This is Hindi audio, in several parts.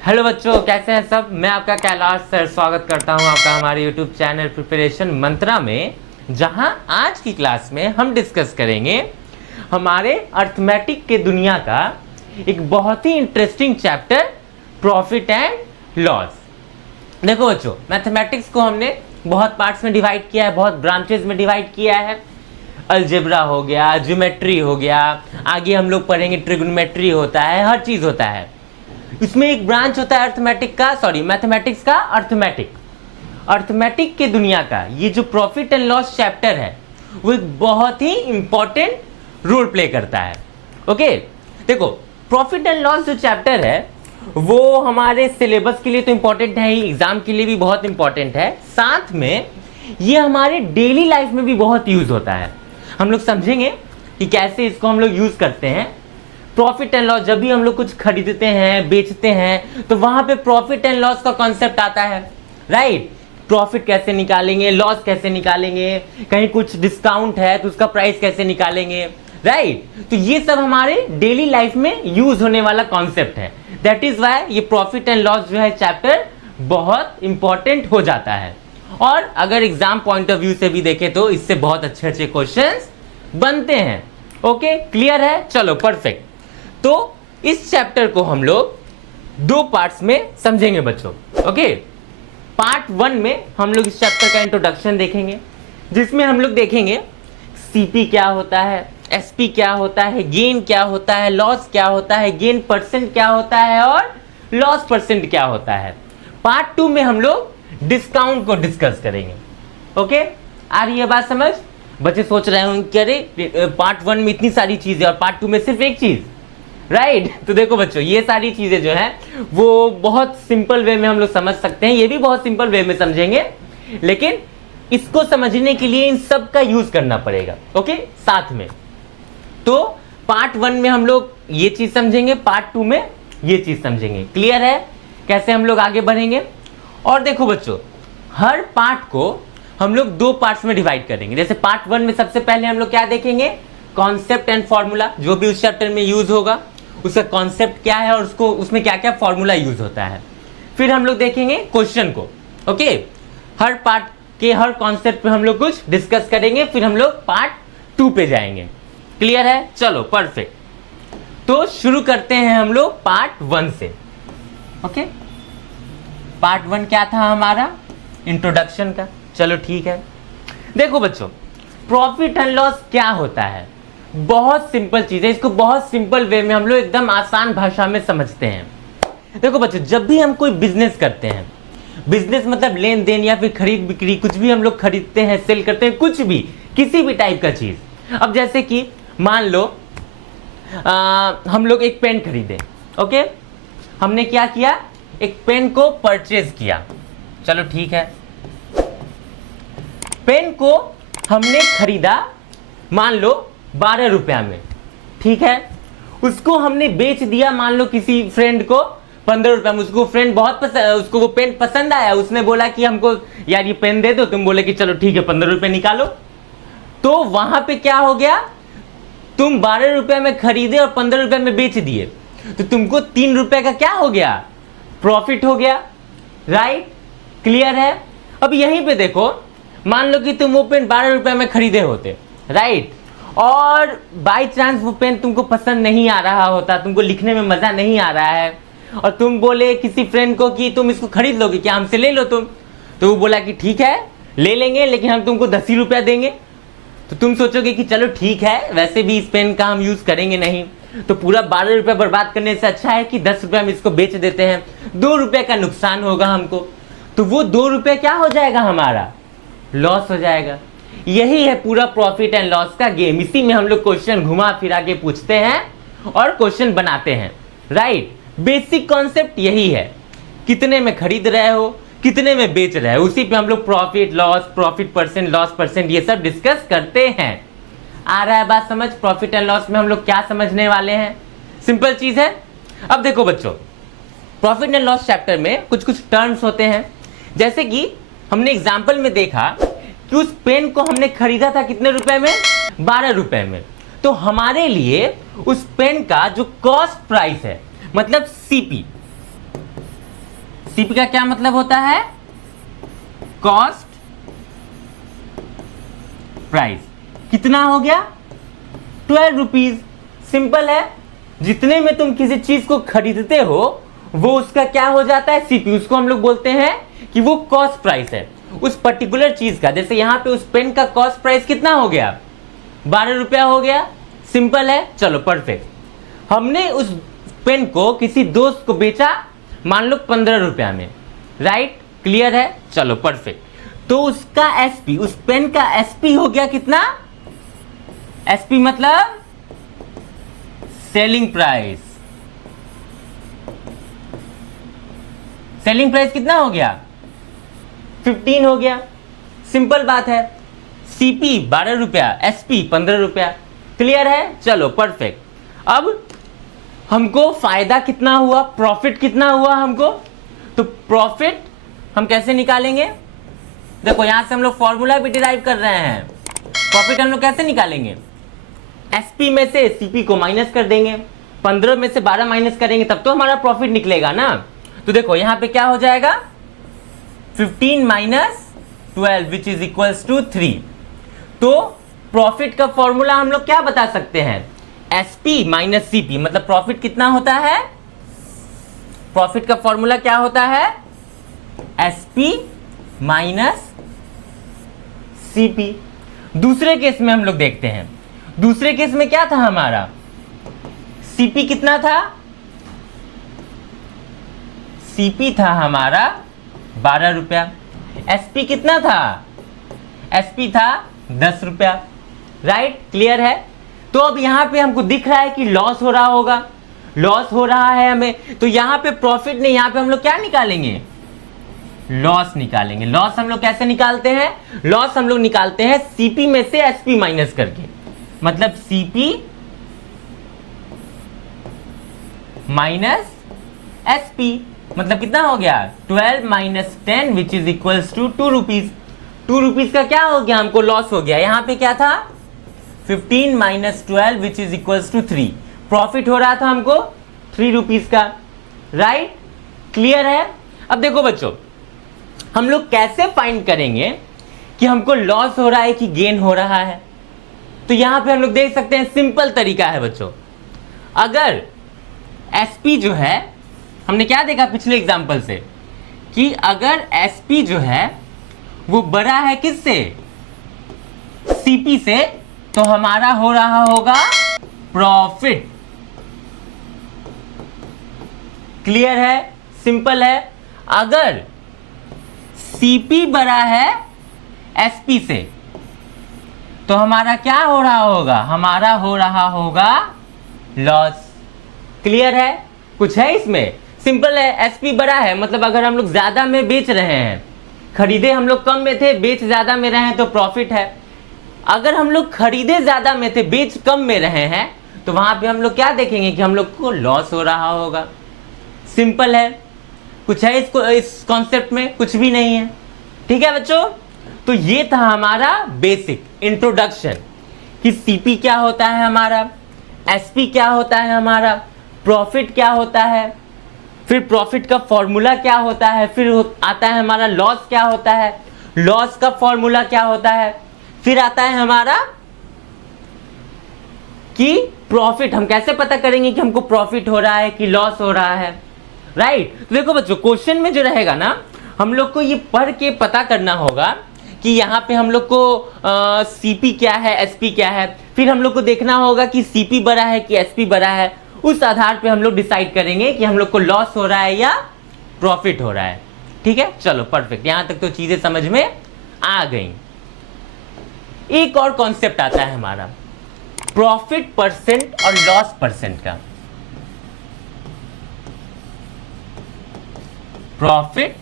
हेलो बच्चों, कैसे हैं सब। मैं आपका कैलाश सर स्वागत करता हूं आपका हमारे यूट्यूब चैनल प्रिपरेशन मंत्रा में, जहां आज की क्लास में हम डिस्कस करेंगे हमारे अर्थमेटिक के दुनिया का एक बहुत ही interesting chapter profit and loss. देखो बच्चों, मैथमेटिक्स को हमने बहुत पार्ट्स में डिवाइड किया है, बहुत ब्रांचेज में डिवाइड किया है। अलजेब्रा हो गया, ज्योमेट्री हो गया, आगे हम लोग पढ़ेंगे ट्रिग्नोमेट्री होता है, हर चीज होता है। इसमें एक ब्रांच होता है मैथमेटिक्स का अर्थमेटिक के दुनिया का ये जो प्रॉफिट एंड लॉस चैप्टर है वो एक बहुत ही इंपॉर्टेंट रोल प्ले करता है। ओके, देखो प्रॉफिट एंड लॉस जो चैप्टर है वो हमारे सिलेबस के लिए तो इंपॉर्टेंट है ही, एग्जाम के लिए भी बहुत इंपॉर्टेंट है, साथ में ये हमारे डेली लाइफ में भी बहुत यूज होता है। हम लोग समझेंगे कि कैसे इसको हम लोग यूज करते हैं। प्रॉफिट एंड लॉस, जब भी हम लोग कुछ खरीदते हैं बेचते हैं तो वहां पे प्रॉफिट एंड लॉस का कॉन्सेप्ट आता है, राइट। प्रॉफिट कैसे निकालेंगे, लॉस कैसे निकालेंगे, कहीं कुछ डिस्काउंट है तो उसका प्राइस कैसे निकालेंगे, राइट। तो ये सब हमारे डेली लाइफ में यूज होने वाला कॉन्सेप्ट है। दैट इज वाई ये प्रॉफिट एंड लॉस जो है चैप्टर बहुत इंपॉर्टेंट हो जाता है। और अगर एग्जाम पॉइंट ऑफ व्यू से भी देखें तो इससे बहुत अच्छे अच्छे क्वेश्चंस बनते हैं। ओके, क्लियर है। चलो परफेक्ट। तो इस चैप्टर को हम लोग दो पार्ट्स में समझेंगे बच्चों। ओके, पार्ट 1 में हम लोग इस चैप्टर का इंट्रोडक्शन देखेंगे, जिसमें हम लोग देखेंगे सीपी क्या होता है, एसपी क्या होता है, गेन क्या होता है, लॉस क्या होता है, गेन परसेंट क्या होता है और लॉस परसेंट क्या होता है। पार्ट 2 में हम लोग डिस्काउंट को डिस्कस करेंगे। ओके, आ रही है बात समझ। बच्चे सोच रहे होंगे कि अरे पार्ट 1 में इतनी सारी चीजें और पार्ट 2 में सिर्फ एक चीज, राइट। तो देखो बच्चों, ये सारी चीजें जो है वो बहुत सिंपल वे में हम लोग समझ सकते हैं, ये भी बहुत सिंपल वे में समझेंगे, लेकिन इसको समझने के लिए इन सब का यूज करना पड़ेगा। ओके, साथ में तो पार्ट 1 में हम लोग ये चीज समझेंगे, पार्ट 2 में ये चीज समझेंगे। क्लियर है कैसे हम लोग आगे बढ़ेंगे। और देखो बच्चों, हर पार्ट को हम लोग दो पार्ट्स में डिवाइड करेंगे। जैसे पार्ट 1 में सबसे पहले हम लोग क्या देखेंगे, कॉन्सेप्ट एंड फॉर्मूला, जो भी उस चैप्टर में यूज होगा उसका कॉन्सेप्ट क्या है और उसको उसमें क्या क्या फॉर्मूला यूज होता है। फिर हम लोग देखेंगे क्वेश्चन को। ओके, हर पार्ट के हर कॉन्सेप्ट पे हम लोग कुछ डिस्कस करेंगे, फिर हम लोग पार्ट 2 पे जाएंगे। क्लियर है। चलो परफेक्ट। तो शुरू करते हैं हम लोग पार्ट 1 से। ओके, पार्ट 1 क्या था हमारा, इंट्रोडक्शन का। चलो ठीक है। देखो बच्चों, प्रॉफिट एंड लॉस क्या होता है, बहुत सिंपल चीज है। इसको बहुत सिंपल वे में हम लोग एकदम आसान भाषा में समझते हैं। देखो बच्चों, जब भी हम कोई बिजनेस करते हैं, बिजनेस मतलब लेन देन या फिर खरीद बिक्री, कुछ भी हम लोग खरीदते हैं सेल करते हैं, कुछ भी किसी भी टाइप का चीज। अब जैसे कि मान लो हम लोग एक पेन खरीदे। ओके, हमने क्या किया, एक पेन को परचेज किया। चलो ठीक है, पेन को हमने खरीदा मान लो 12 रुपया में, ठीक है। उसको हमने बेच दिया मान लो किसी फ्रेंड को 15 रुपया में। उसको फ्रेंड बहुत पसंद, उसको वो पेन पसंद आया, उसने बोला कि हमको यार ये पेन दे दो। तुम बोले कि चलो ठीक है 15 रुपये निकालो। तो वहां पे क्या हो गया, तुम 12 रुपये में खरीदे और 15 रुपये में बेच दिए, तो तुमको 3 रुपये का क्या हो गया, प्रॉफिट हो गया, राइट। क्लियर है। अब यहीं पे देखो, मान लो कि तुम वो पेन 12 रुपये में खरीदे होते, राइट, और बाय चांस वो पेन तुमको पसंद नहीं आ रहा होता, तुमको लिखने में मजा नहीं आ रहा है, और तुम बोले किसी फ्रेंड को कि तुम इसको खरीद लोगे क्या, हमसे ले लो तुम। तो वो बोला कि ठीक है ले लेंगे, लेकिन हम तुमको 10 ही रुपया देंगे। तो तुम सोचोगे कि चलो ठीक है, वैसे भी इस पेन का हम यूज करेंगे नहीं, तो पूरा 12 रुपया बर्बाद करने से अच्छा है कि 10 रुपया में इसको बेच देते हैं, 2 रुपये का नुकसान होगा हमको, तो वो 2 रुपये क्या हो जाएगा, हमारा लॉस हो जाएगा। यही है पूरा प्रॉफिट एंड लॉस का गेम। इसी में हम लोग क्वेश्चन घुमा फिरा के पूछते हैं और क्वेश्चन बनाते हैं, राइट। बेसिक कॉन्सेप्ट यही है, कितने में खरीद रहे हो, कितने में बेच रहे हो, उसी पे हम लोग profit loss, profit percent, loss percent ये सब डिस्कस करते हैं। आ रहा है बात समझ। प्रॉफिट एंड लॉस में हम लोग क्या समझने वाले हैं, सिंपल चीज है। अब देखो बच्चों, प्रॉफिट एंड लॉस चैप्टर में कुछ कुछ टर्म्स होते हैं। जैसे कि हमने एग्जाम्पल में देखा कि उस पेन को हमने खरीदा था कितने रुपए में, 12 रुपए में। तो हमारे लिए उस पेन का जो कॉस्ट प्राइस है, मतलब सीपी, सीपी का क्या मतलब होता है? Cost price. कितना हो गया? 12 रुपीज। सिंपल है, जितने में तुम किसी चीज को खरीदते हो वो उसका क्या हो जाता है? सीपी। उसको हम लोग बोलते हैं कि वो कॉस्ट प्राइस है उस पर्टिकुलर चीज का। जैसे यहां पे उस पेन का कॉस्ट प्राइस कितना हो गया? 12 रुपया हो गया। सिंपल है, चलो परफेक्ट। हमने उस पेन को किसी दोस्त को बेचा, मान लो 15 रुपया में, राइट? क्लियर है, चलो परफेक्ट। तो उसका एसपी, उस पेन का एसपी हो गया कितना? एसपी मतलब सेलिंग प्राइस। सेलिंग प्राइस कितना हो गया? 15 हो गया। सिंपल बात है। सीपी 12 रुपया, एसपी 15 रुपया। क्लियर है, चलो परफेक्ट। अब हमको फायदा कितना हुआ, प्रॉफिट कितना हुआ हमको? तो प्रॉफिट हम कैसे निकालेंगे? देखो यहां से हम लोग फॉर्मूला भी डिराइव कर रहे हैं। प्रॉफिट हम लोग कैसे निकालेंगे? एसपी में से सीपी को माइनस कर देंगे, 15 में से 12 माइनस करेंगे, तब तो हमारा प्रॉफिट निकलेगा ना। तो देखो यहां पे क्या हो जाएगा? 15 minus 12 which is equals to 3। तो प्रॉफिट का फॉर्मूला हम लोग क्या बता सकते हैं? SP minus CP. मतलब प्रॉफिट कितना होता है? प्रॉफिट का फॉर्मूला क्या होता है? SP minus CP. दूसरे केस में हम लोग देखते हैं। दूसरे केस में क्या था हमारा? सीपी कितना था? सीपी था हमारा 12 रुपया। एसपी कितना था? एसपी था 10 रुपया। राइट? क्लियर है। तो अब यहां पे हमको दिख रहा है कि लॉस हो रहा होगा, लॉस हो रहा है हमें। तो यहां पे प्रॉफिट नहीं, यहां पे हम लोग क्या निकालेंगे? लॉस निकालेंगे। लॉस हम लोग कैसे निकालते हैं? लॉस हम लोग निकालते हैं सीपी में से एसपी माइनस करके। मतलब सीपी माइनस एसपी। मतलब कितना हो गया? 12 minus 10 which is equals to 2 rupees. 2 rupees का क्या हो गया? हमको लॉस हो गया। यहां पे क्या था? 15 minus 12 which is equals to 3। Profit हो रहा था हमको 3 रुपीज का। राइट? क्लियर है। अब देखो बच्चों, हम लोग कैसे फाइंड करेंगे कि हमको लॉस हो रहा है कि गेन हो रहा है? तो यहां पे हम लोग देख सकते हैं, सिंपल तरीका है बच्चों। अगर एसपी जो है, हमने क्या देखा पिछले एग्जांपल से कि अगर एसपी जो है वो बड़ा है किससे? सीपी से, तो हमारा हो रहा होगा प्रॉफिट। क्लियर है, सिंपल है। अगर सीपी बड़ा है एसपी से, तो हमारा क्या हो रहा होगा? हमारा हो रहा होगा लॉस। क्लियर है? कुछ है इसमें? सिंपल है। एसपी बड़ा है मतलब अगर हम लोग ज्यादा में बेच रहे हैं, खरीदे हम लोग कम में थे, बेच ज्यादा में रहे हैं, तो प्रॉफिट है। अगर हम लोग खरीदे ज्यादा में थे, बेच कम में रहे हैं, तो वहां पे हम लोग क्या देखेंगे कि हम लोग को लॉस हो रहा होगा। सिंपल है। कुछ है इसको, इस कॉन्सेप्ट में? कुछ भी नहीं है। ठीक है बच्चों, तो ये था हमारा बेसिक इंट्रोडक्शन कि सीपी क्या होता है हमारा, एसपी क्या होता है हमारा, प्रॉफिट क्या होता है, फिर प्रॉफिट का फॉर्मूला क्या होता है, फिर आता है हमारा लॉस क्या होता है, लॉस का फॉर्मूला क्या होता है, फिर आता है हमारा कि प्रॉफिट हम कैसे पता करेंगे कि हमको प्रॉफिट हो रहा है कि लॉस हो रहा है। राइट? तो देखो बच्चों, क्वेश्चन में जो रहेगा ना, हम लोग को ये पढ़ के पता करना होगा कि यहाँ पे हम लोग को सीपी क्या है, एसपी क्या है। फिर हम लोग को देखना होगा कि सीपी बड़ा है कि एसपी बड़ा है। उस आधार पे हम लोग डिसाइड करेंगे कि हम लोग को लॉस हो रहा है या प्रॉफिट हो रहा है। ठीक है, चलो परफेक्ट। यहां तक तो चीजें समझ में आ गई। एक और कॉन्सेप्ट आता है हमारा प्रॉफिट परसेंट और लॉस परसेंट का। प्रॉफिट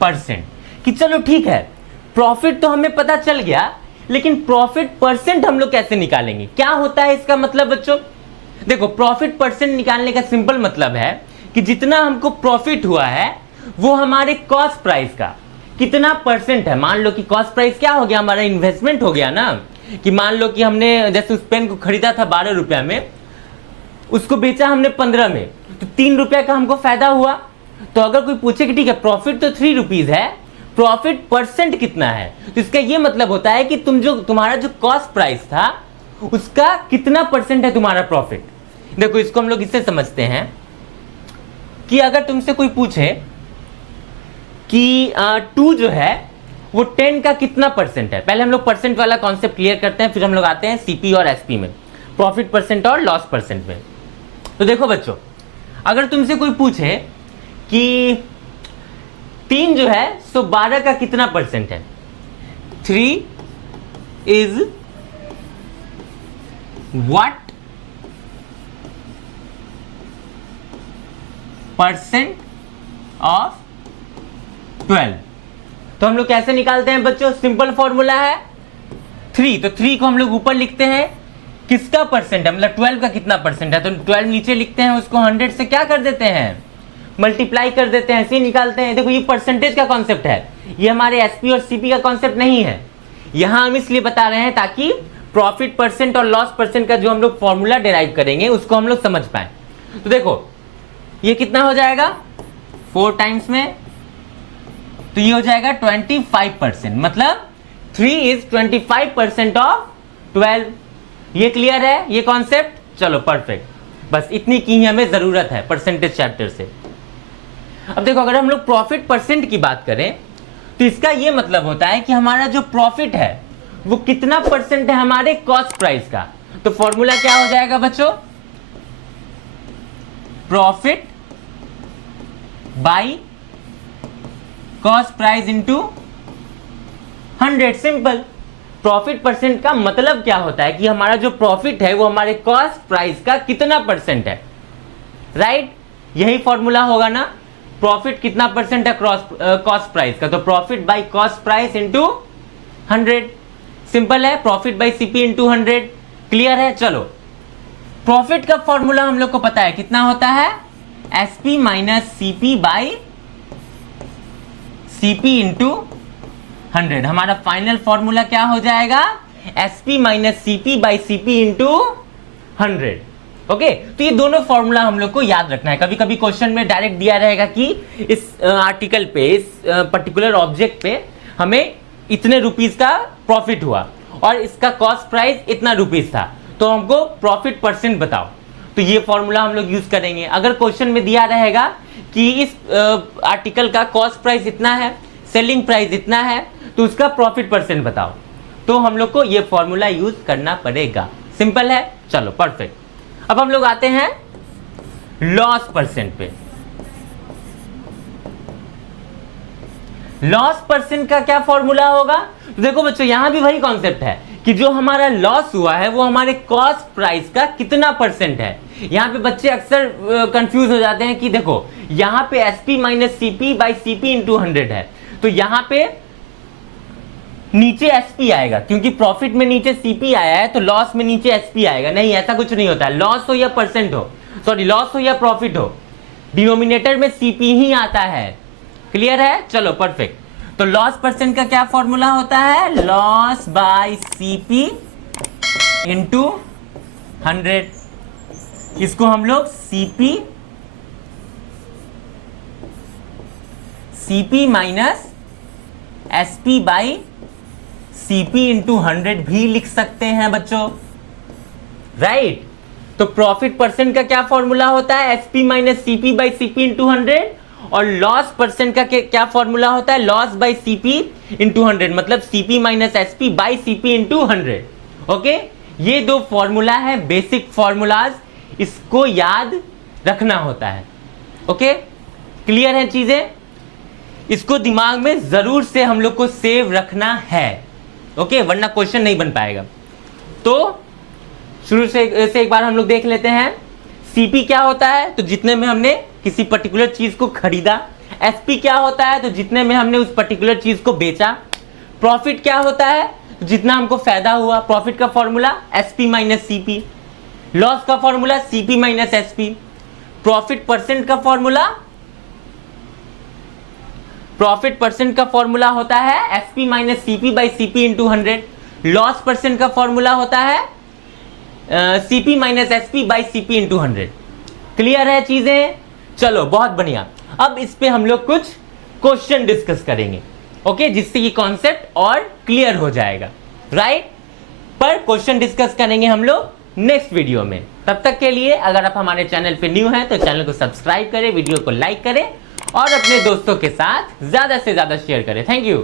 परसेंट कि चलो ठीक है, प्रॉफिट तो हमें पता चल गया, लेकिन प्रॉफिट परसेंट हम लोग कैसे निकालेंगे? क्या होता है इसका मतलब बच्चों? देखो, प्रॉफिट परसेंट निकालने का सिंपल मतलब है कि जितना हमको प्रॉफिट हुआ है वो हमारे कॉस्ट प्राइस का कितना परसेंट है। मान लो कि कॉस्ट प्राइस क्या हो गया? हमारा इन्वेस्टमेंट हो गया ना। कि मान लो कि हमने जैसे उस पेन को खरीदा था 12 रुपया में, उसको बेचा हमने 15 में, तो 3 रुपया का हमको फायदा हुआ। तो अगर कोई पूछे कि ठीक है प्रॉफिट तो 3 रुपीज है, प्रॉफिट परसेंट कितना है, तो इसका ये मतलब होता है कि तुम्हारा जो कॉस्ट प्राइस था उसका कितना परसेंट है तुम्हारा प्रॉफिट। देखो इसको हम लोग इससे समझते हैं कि अगर तुमसे कोई पूछे कि 2 जो है वो 10 का कितना परसेंट है, पहले हम लोग परसेंट वाला कॉन्सेप्ट क्लियर करते हैं, फिर हम लोग आते हैं सीपी और एसपी में, प्रॉफिट परसेंट और लॉस परसेंट में। तो देखो बच्चों, अगर तुमसे कोई पूछे कि 3 जो है सो 12 का कितना परसेंट है, 3 इज व्हाट परसेंट ऑफ 12, तो हम लोग कैसे निकालते हैं बच्चों, सिंपल फॉर्मूला है 3, तो 3 को हम लोग ऊपर लिखते हैं, किसका परसेंट है मतलब 12 का कितना परसेंट है, तो 12 नीचे लिखते हैं, उसको 100 से क्या कर देते हैं, मल्टीप्लाई कर देते हैं, ऐसे निकालते हैं। देखो ये परसेंटेज का कॉन्सेप्ट है, ये हमारे एसपी और सीपी का कॉन्सेप्ट नहीं है, यहां हम इसलिए बता रहे हैं ताकि प्रॉफिट परसेंट और लॉस परसेंट का जो हम लोग फॉर्मूला डिराइव करेंगे उसको हम लोग समझ पाए। तो देखो ये कितना हो जाएगा 4 टाइम्स में, तो ये हो जाएगा 25%, मतलब 3 इज 25% ऑफ 12। ये क्लियर है ये कॉन्सेप्ट, चलो परफेक्ट, बस इतनी की ही हमें जरूरत है परसेंटेज चैप्टर से। अब देखो अगर हम लोग प्रॉफिट परसेंट की बात करें तो इसका ये मतलब होता है कि हमारा जो प्रॉफिट है वो कितना परसेंट है हमारे कॉस्ट प्राइस का। तो फॉर्मूला क्या हो जाएगा बच्चों, profit by cost price into 100, simple. Profit percent का मतलब क्या होता है कि हमारा जो प्रॉफिट है वो हमारे कॉस्ट प्राइस का कितना परसेंट है, राइट, यही फॉर्मूला होगा ना, प्रॉफिट कितना परसेंट है कॉस्ट प्राइस का, तो profit by cost price into 100, simple है, profit by CP into 100, clear है। चलो प्रॉफिट का फॉर्मूला हम लोग को पता है कितना होता है, SP minus CP by CP into 100, हमारा फाइनल फॉर्मूला क्या हो जाएगा, SP minus CP by CP into 100। Okay, तो ये दोनों फॉर्मूला हम लोग को याद रखना है। कभी कभी क्वेश्चन में डायरेक्ट दिया रहेगा कि इस आर्टिकल पे, इस पर्टिकुलर ऑब्जेक्ट पे हमें इतने रुपीस का प्रॉफिट हुआ और इसका कॉस्ट प्राइस इतना रुपीस था, तो हमको प्रॉफिट परसेंट बताओ, तो ये फॉर्मूला हम लोग यूज करेंगे। अगर क्वेश्चन में दिया रहेगा कि इस आर्टिकल का कॉस्ट प्राइस इतना है, सेलिंग प्राइस इतना है, तो उसका प्रॉफिट परसेंट बताओ, तो हम लोग को ये फॉर्मूला यूज करना पड़ेगा। सिंपल है, चलो परफेक्ट। अब हम लोग आते हैं लॉस परसेंट पे। लॉस परसेंट का क्या फॉर्मूला होगा, तो देखो बच्चों यहां भी वही कॉन्सेप्ट है कि जो हमारा लॉस हुआ है वो हमारे कॉस्ट प्राइस का कितना परसेंट है। यहां पे बच्चे अक्सर कंफ्यूज हो जाते हैं कि देखो यहां पे SP minus CP by CP into 100 है, तो यहां पे नीचे एसपी आएगा, क्योंकि प्रॉफिट में नीचे सीपी आया है तो लॉस में नीचे एसपी आएगा। नहीं, ऐसा कुछ नहीं होता है, लॉस हो या परसेंट हो, सॉरी लॉस हो या प्रॉफिट हो, डिनोमिनेटर में सीपी ही आता है। क्लियर है, चलो परफेक्ट। तो लॉस परसेंट का क्या फॉर्मूला होता है, लॉस बाय सीपी इंटू 100, इसको हम लोग CP minus SP by CP into 100 भी लिख सकते हैं बच्चों, राइट। तो प्रॉफिट परसेंट का क्या फॉर्मूला होता है, SP minus CP by CP into 100, और लॉस परसेंट का क्या फॉर्मूला होता है, लॉस बाई सीपी इंटू 100, मतलब CP minus SP by CP into 100। Okay, ये दो फॉर्मूला है, बेसिक फॉर्मूलाज, इसको याद रखना होता है। ओके, क्लियर है चीजें, इसको दिमाग में जरूर से हम लोग को सेव रखना है। ओके, वरना क्वेश्चन नहीं बन पाएगा। तो शुरू से एक बार हम लोग देख लेते हैं, सीपी क्या होता है, तो जितने में हमने किसी पर्टिकुलर चीज को खरीदा। एसपी क्या होता है, तो जितने में हमने उस पर्टिकुलर चीज को बेचा। प्रॉफिट क्या होता है, तो जितना हमको फायदा हुआ। प्रॉफिट का formula SP minus CP. Loss का formula CP minus SP. Profit percent का फॉर्मूला होता है SP minus CP by CP into 100। Loss percent का फॉर्मूला होता है CP minus SP by CP into 100। Clear है चीजें, चलो बहुत बढ़िया। अब इस पे हम लोग कुछ क्वेश्चन डिस्कस करेंगे, ओके, जिससे कि कॉन्सेप्ट और क्लियर हो जाएगा, राइट। पर क्वेश्चन डिस्कस करेंगे हम लोग नेक्स्ट वीडियो में। तब तक के लिए अगर आप हमारे चैनल पे न्यू हैं तो चैनल को सब्सक्राइब करें, वीडियो को लाइक करें और अपने दोस्तों के साथ ज्यादा से ज्यादा शेयर करें। Thank you.